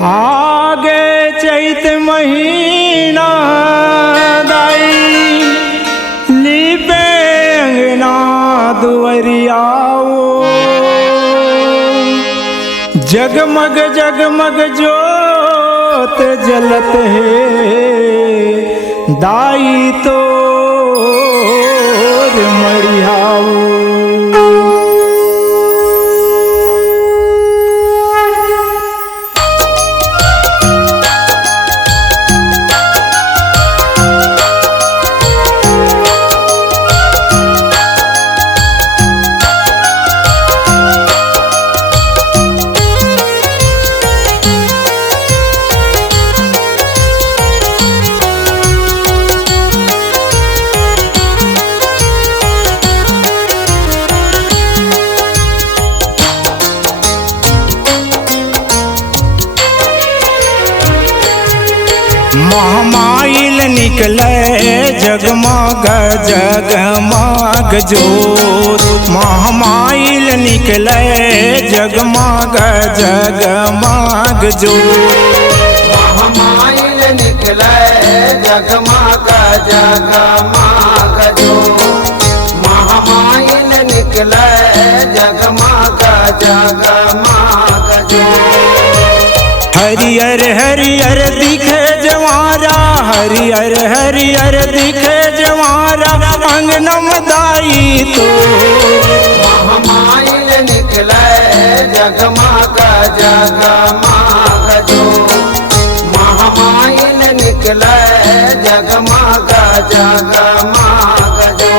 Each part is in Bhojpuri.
आगे चैत महीना दाई लीपे अंगना दुवरियाओ जगमग जगमग जोत जलत है दाई तो मड़ियाओ। महामाइल निकले जगमग जगमग जोत, महामाइल निकले जगमग जगमग जोत, महामाइल निकले जगमग जगमग जोत, महामाइल निकले जगमग जगमग जोत। हरियर हरियर दिखे जवारा, हरियर हरियर दिखे जवारा अंगनम दाई तो महामाइल निकले जगमग जगमग जोत, महामाइल निकले जगमग जगमग जोत।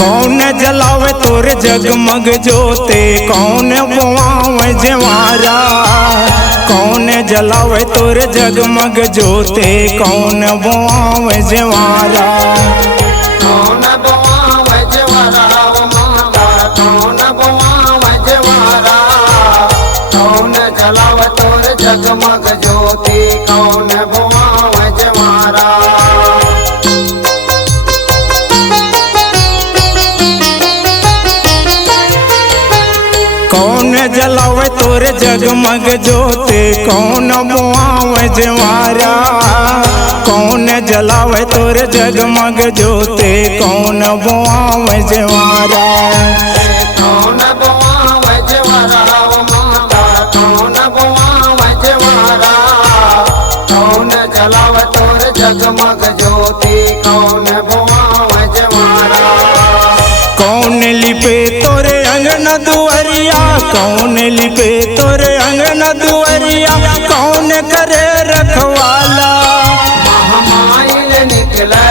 कौन जलावे तोर जगमग जोते, कौन बुआवे जवारा, कौन जलावे तोर जगमग जोते, कौन बुआवे जवारा, कौन बुआवे जवारा माता, कौन बुआवे जवारा, कौन जलावे तोर जगमग ज्योति, कौन बुआवे जवारा। कौन जलावे तोर जगमग जोते, कौन बुआवे जवारा, कौन जलावे तोर जगमग जोते, कौन बुआवे जवारा, कौन बुआवे जवारा माता, कौन बुआवे जवारा, कौन जलावे तोर जगमग ज्योति, कौन बुआवे जवारा। कौन लिपे तोरे अंगना दुआरिया, कौन लिपे तोरे अंगना दुआरिया, कौन करे रखवाला। महामाइल निकले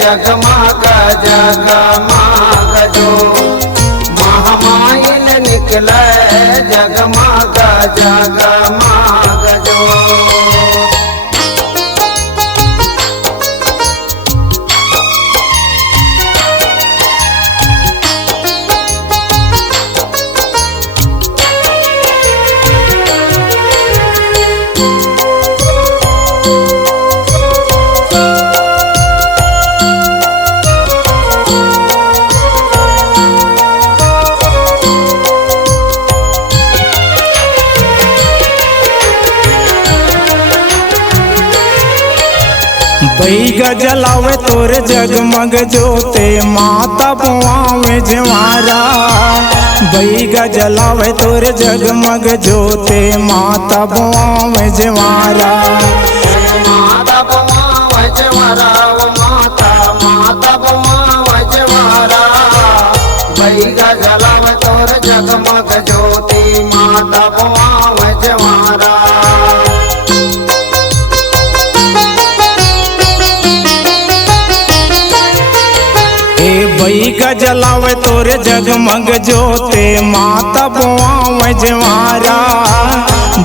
जगमग जगमग जोत, महामाइल निकले जगमग जगमग जोत। बैगा जलावे तोर जगमग जोते, माता बुआवे जवारा, बैगा जलावे तोर जगमग जोते, माता बुआवे जवारा, माता बुआवे जवारा माता, माता बुआवे जवारा, बैगा जलावे तोर जगमग ज्योति, माता बुआवे जवारा। बैगा जलावे तोरे जगमग जोते माता बुआवे जवारा।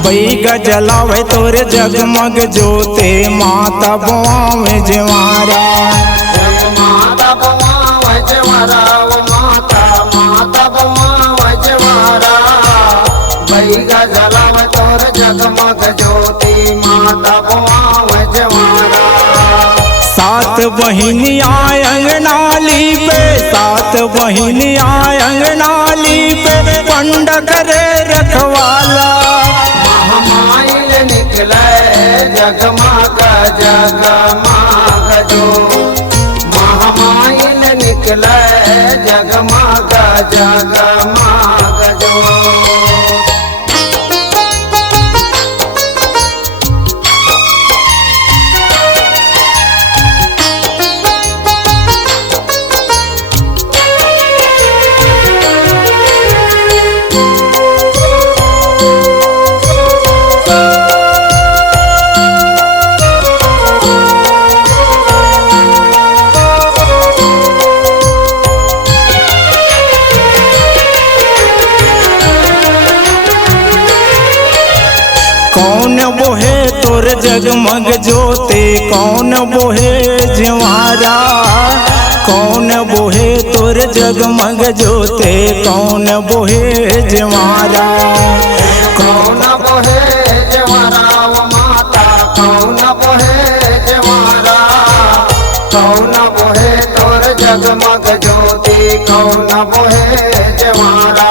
बैगा जलावे तोरे जगमग जोते माता बुआवे जवारा। माता बुआवे जवारा माता बुआवे जवारा। बैगा जलावे तोरे जगमग ज्योति माता बुआवे जवारा। सात बहिनिया अंगनाली पे सात बहिनिया अंगनाली पे पंड करे रखवाला। महामाइल निकले जगमग जगमग जो। महामाइल निकले जगमग जगमग जो। कौन बोहे तोर जगमग जोते कौन बोहे जवारा। कौन बोहे तोर जगमग जोते कौन बोहे जवारा। कौन बोहे जवारा माता कौन बोहे जवारा। कौन बोहे तोर जगमग ज्योति कौन बोहे जवारा।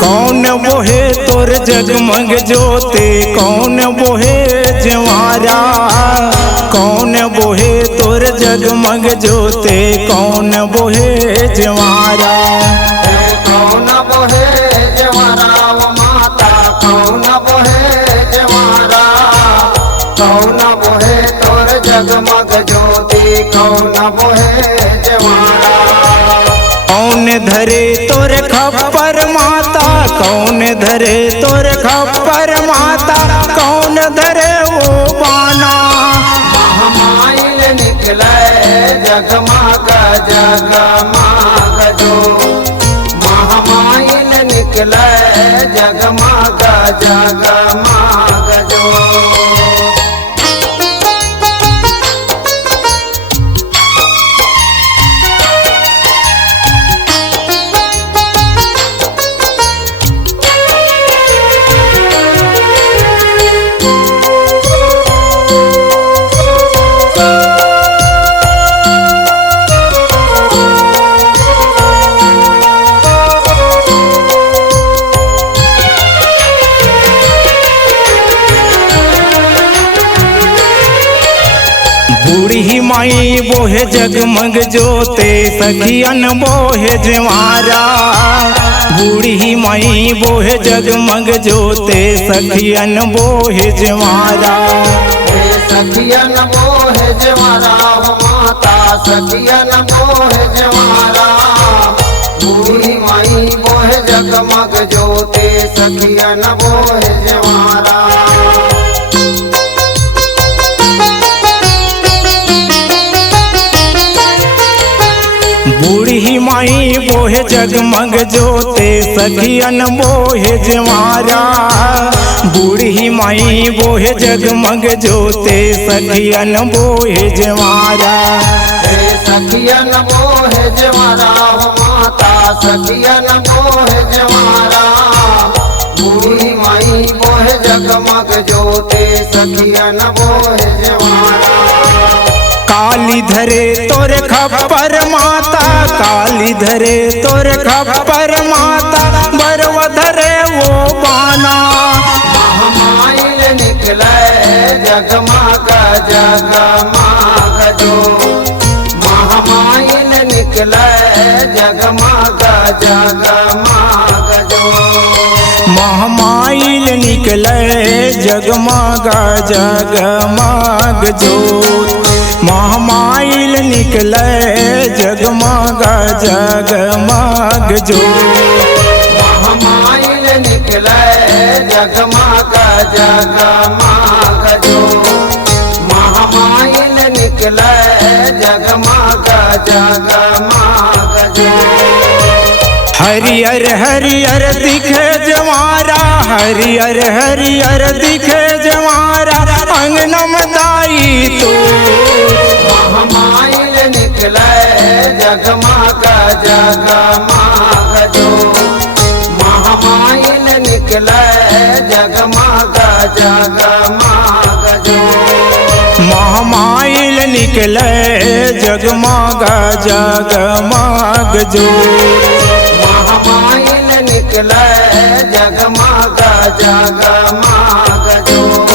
कौन बोहे तोर जगमग जोते कौन बोहे जवारा। कौन बोहे तोर जगमग जोते कौन बोहे जवारा। कौन बोहे जवारा माता कौन बोहे जवारा। कौन बोहे तोर जगमग ज्योति कौन बोहे जवारा। कौन धरे तोर खप्पर माता कौन धरे तोर खप्पर माता कौन धरे वो बाना। महामाइल निकले जगमग जगमग जो। महामाइल निकले जगमग जगमग जो। बूढ़ी माई बोहे जगमग जोते सखियन बोहे जवारा। बूढ़ी माई बोहे जगमग जोते सखियन बोहे जवारा। सखियन बोहे जवारा माता सखियन बोहे जवारा। बूढ़ी माई बोहे जगमग ज्योति सखियन बोहे जवारा। बूढ़ी माई बोहे जगमग जोते सखियन बोहे जवारा। बूढ़ी माई बोहे जगमग जोते सखियन बोहे जवारा। सखियन बोहे जवारा माता सखियन बोहे जवारा। बूढ़ी माई बोहे जगमग ज्योति सखियन बोहे जवारा। काली धरे तोर खप्पर माता काली धरे तोर खप्पर माता बरवा धरे वो बाना। महामाइल निकले जगमग जगमग जो। महामाइल निकले जगमग जगमग जो। महामाइल निकले जगमग जगमग जोत। महामाइल निकले जगमग जगमग जोत। महामाइल निकले जगमग जगमग निकले जगमग जगमग ज्योत। हरियर हरियर दिखे जवारा, हरियर हरियर दिखे जवारा, अंगनम दाई तो महामाइल निकले जगमग जगमग ज्योत। महामाइल निकले जगमग जगमग ज्योत। महामाइल निकले जगमग जगमग ज्योत। महामाइल निकले जगमग जगमग ज्योत।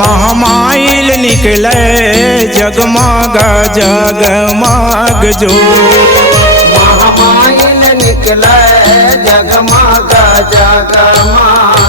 महामाइल निकले जगमग जगमग ज्योत। महामाइल निकले जगमग जगमग